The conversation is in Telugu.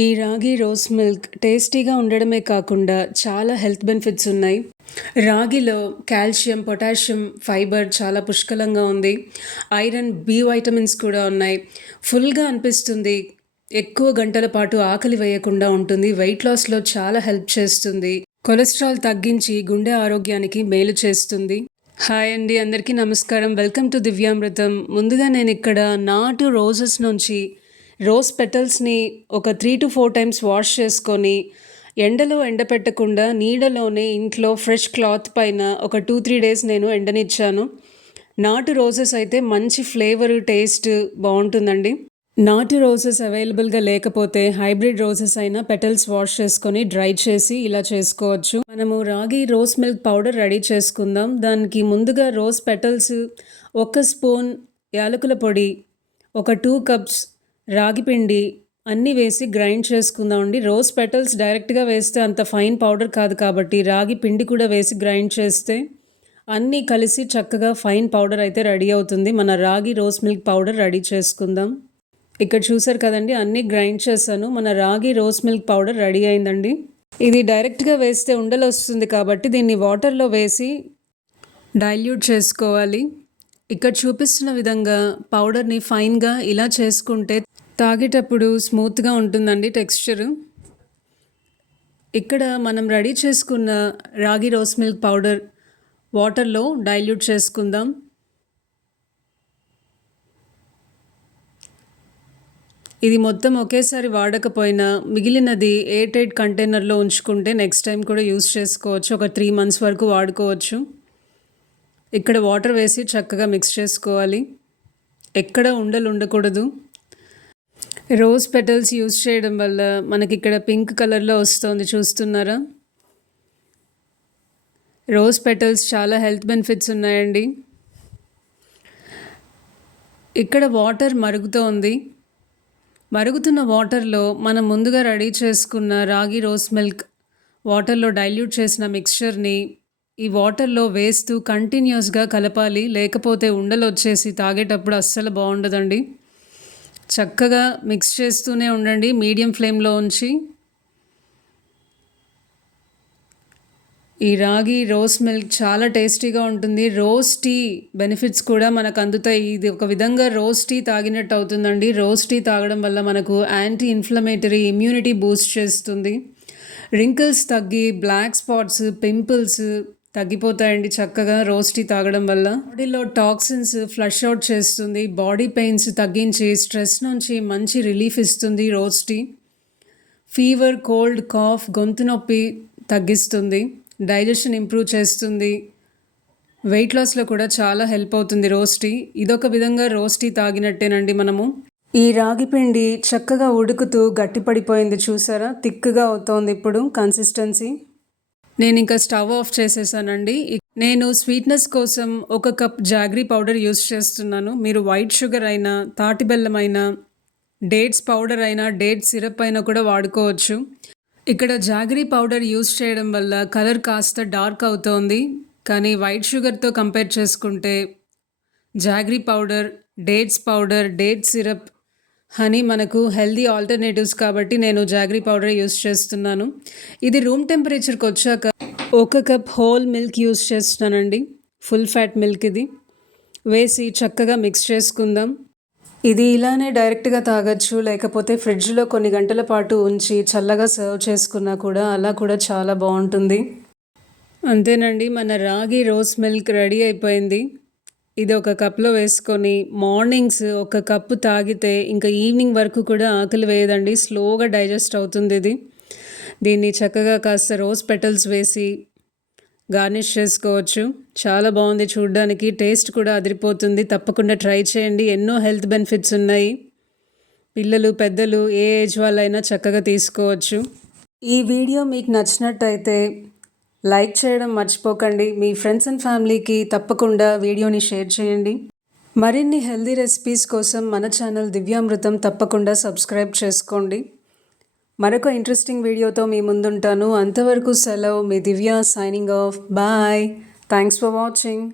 ఈ రాగి రోస్ మిల్క్ టేస్టీగా ఉండడమే కాకుండా చాలా హెల్త్ బెనిఫిట్స్ ఉన్నాయి. రాగిలో కాల్షియం, పొటాషియం, ఫైబర్ చాలా పుష్కలంగా ఉంది. ఐరన్, బి వైటమిన్స్ కూడా ఉన్నాయి. ఫుల్గా అనిపిస్తుంది. ఎక్కువ గంటల పాటు ఆకలి వేయకుండా ఉంటుంది. వెయిట్ లాస్లో చాలా హెల్ప్ చేస్తుంది. కొలెస్ట్రాల్ తగ్గించి గుండె ఆరోగ్యానికి మేలు చేస్తుంది. హాయ్ అండి, అందరికీ నమస్కారం. Welcome to Divyamrutham. ముందుగా నేను ఇక్కడ నాటు రోజెస్ నుంచి రోజ్ పెటల్స్ని ఒక 3 to 4 టైమ్స్ వాష్ చేసుకొని ఎండలో ఎండపెట్టకుండా నీడలోనే ఇంట్లో ఫ్రెష్ క్లాత్ పైన ఒక 2-3 డేస్ నేను ఎండనిచ్చాను. నాటు రోజెస్ అయితే మంచి ఫ్లేవర్, టేస్ట్ బాగుంటుందండి. నాటు రోజెస్ అవైలబుల్గా లేకపోతే హైబ్రిడ్ రోజెస్ అయినా పెటల్స్ వాష్ చేసుకొని డ్రై చేసి ఇలా చేసుకోవచ్చు. మనము రాగి రోజ్ మిల్క్ పౌడర్ రెడీ చేసుకుందాం. దానికి ముందుగా రోజ్ పెటల్స్, 1 స్పూన్ యాలకుల పొడి, ఒక 2 కప్స్ రాగి పిండి అన్నీ వేసి గ్రైండ్ చేసుకుందామండి. రోజ్ పెటల్స్ డైరెక్ట్గా వేస్తే అంత ఫైన్ పౌడర్ కాదు కాబట్టి రాగి పిండి కూడా వేసి గ్రైండ్ చేస్తే అన్నీ కలిసి చక్కగా ఫైన్ పౌడర్ అయితే రెడీ అవుతుంది. మన రాగి రోజ్ మిల్క్ పౌడర్ రెడీ చేసుకుందాం. ఇక్కడ చూసారు కదండి, అన్నీ గ్రైండ్ చేశాను. మన రాగి రోజ్ మిల్క్ పౌడర్ రెడీ అయిందండి. ఇది డైరెక్ట్గా వేస్తే ఉండలు వస్తుంది కాబట్టి దీన్ని వాటర్లో వేసి డైల్యూట్ చేసుకోవాలి. ఇక్కడ చూపిస్తున్న విధంగా పౌడర్ని ఫైన్గా ఇలా చేసుకుంటే తాగేటప్పుడు స్మూత్గా ఉంటుందండి టెక్స్చరు. ఇక్కడ మనం రెడీ చేసుకున్న రాగి రోస్ మిల్క్ పౌడర్ వాటర్లో డైల్యూట్ చేసుకుందాం. ఇది మొత్తం ఒకేసారి వాడకపోయినా మిగిలినది ఎయిర్ టైట్ కంటైనర్లో ఉంచుకుంటే నెక్స్ట్ టైం కూడా యూస్ చేసుకోవచ్చు. ఒక 3 months వరకు వాడుకోవచ్చు. ఇక్కడ వాటర్ వేసి చక్కగా మిక్స్ చేసుకోవాలి. ఎక్కడ ఉండలు ఉండకూడదు. రోజ్ పెటల్స్ యూస్ చేయడం వల్ల మనకి ఇక్కడ పింక్ కలర్లో వస్తుంది, చూస్తున్నారా? రోజ్ పెటల్స్ చాలా హెల్త్ బెనిఫిట్స్ ఉన్నాయండి. ఇక్కడ వాటర్ మరుగుతోంది. మరుగుతున్న వాటర్లో మనం ముందుగా రెడీ చేసుకున్న రాగి రోజ్ మిల్క్ వాటర్లో డైల్యూట్ చేసిన మిక్స్చర్ని ఈ వాటర్లో వేస్తూ కంటిన్యూస్గా కలపాలి. లేకపోతే ఉండలు వచ్చేసి తాగేటప్పుడు అస్సలు బాగుండదండి. చక్కగా మిక్స్ చేస్తూనే ఉండండి మీడియం ఫ్లేమ్లో ఉంచి. ఈ రాగి రోజ్ మిల్క్ చాలా టేస్టీగా ఉంటుంది. రోజ్ టీ బెనిఫిట్స్ కూడా మనకు అందుతాయి. ఇది ఒక విధంగా రోజ్ టీ తాగినట్టు అవుతుందండి. రోజ్ టీ తాగడం వల్ల మనకు యాంటీ ఇన్ఫ్లమేటరీ, ఇమ్యూనిటీ బూస్ట్ చేస్తుంది. రింకిల్స్ తగ్గి బ్లాక్ స్పాట్స్, పింపుల్స్ తగ్గిపోతాయండి చక్కగా రోజ్ టీ తాగడం వల్ల. బాడీలో టాక్సిన్స్ ఫ్లష్ అవుట్ చేస్తుంది. బాడీ పెయిన్స్ తగ్గించి స్ట్రెస్ నుంచి మంచి రిలీఫ్ ఇస్తుంది rose tea. Fever, cold, cough, గొంతు నొప్పి తగ్గిస్తుంది. డైజెషన్ ఇంప్రూవ్ చేస్తుంది. వెయిట్ లాస్లో కూడా చాలా హెల్ప్ అవుతుంది రోజ్ టీ. ఇదొక విధంగా రోజ్ టీ తాగినట్టేనండి మనము. ఈ రాగి పిండి చక్కగా ఉడుకుతూ గట్టిపడిపోయింది, చూసారా? థిక్గా అవుతోంది ఇప్పుడు కన్సిస్టెన్సీ. నేను ఇంకా స్టవ్ ఆఫ్ చేసేసానండి. నేను స్వీట్నెస్ కోసం 1 కప్ జాగ్రీ పౌడర్ యూస్ చేస్తున్నాను. మీరు వైట్ షుగర్ అయినా, తాటి బెల్లం అయినా, డేట్స్ పౌడర్ అయినా, డేట్ సిరప్ అయినా కూడా వాడుకోవచ్చు. ఇక్కడ జాగ్రీ పౌడర్ యూస్ చేయడం వల్ల కలర్ కాస్త డార్క్ అవుతోంది. కానీ వైట్ షుగర్తో కంపేర్ చేసుకుంటే jaggery powder, dates powder, date syrup, honey మనకు హెల్దీ ఆల్టర్నేటివ్స్ కాబట్టి నేను జాగ్రీ పౌడర్ యూస్ చేస్తున్నాను. ఇది రూమ్ టెంపరేచర్కి వచ్చాక 1 కప్ హోల్ మిల్క్ యూస్ చేస్తున్నానండి. ఫుల్ ఫ్యాట్ మిల్క్ ఇది వేసి చక్కగా మిక్స్ చేసుకుందాం. ఇది ఇలానే డైరెక్ట్గా తాగొచ్చు, లేకపోతే ఫ్రిడ్జ్లో కొన్ని గంటల పాటు ఉంచి చల్లగా సర్వ్ చేసుకున్నా కూడా అలా కూడా చాలా బాగుంటుంది. అంతేనండి, మన రాగి రోజ్ మిల్క్ రెడీ అయిపోయింది. ఇది 1 కప్లో వేసుకొని మార్నింగ్స్ 1 కప్పు తాగితే ఇంకా ఈవినింగ్ వరకు కూడా ఆకలి వేయదండి. స్లోగా డైజెస్ట్ అవుతుంది ఇది. దీన్ని చక్కగా కాస్త రోజ్ పెటల్స్ వేసి గార్నిష్ చేసుకోవచ్చు. చాలా బాగుంది చూడడానికి, టేస్ట్ కూడా అదిరిపోతుంది. తప్పకుండా ట్రై చేయండి. ఎన్నో హెల్త్ బెనిఫిట్స్ ఉన్నాయి. పిల్లలు, పెద్దలు, ఏ ఏజ్ వాళ్ళైనా చక్కగా తీసుకోవచ్చు. ఈ వీడియో మీకు నచ్చినట్టయితే లైక్ చేయడం మర్చిపోకండి. మీ ఫ్రెండ్స్ అండ్ ఫ్యామిలీకి తప్పకుండా వీడియోని షేర్ చేయండి. మరిన్ని హెల్దీ రెసిపీస్ కోసం మన ఛానల్ దివ్యామృతం తప్పకుండా సబ్స్క్రైబ్ చేసుకోండి. మరొక ఇంట్రెస్టింగ్ వీడియోతో మీ ముందుంటాను. అంతవరకు సెలవు. మీ Divya signing off. Bye. Thanks for watching.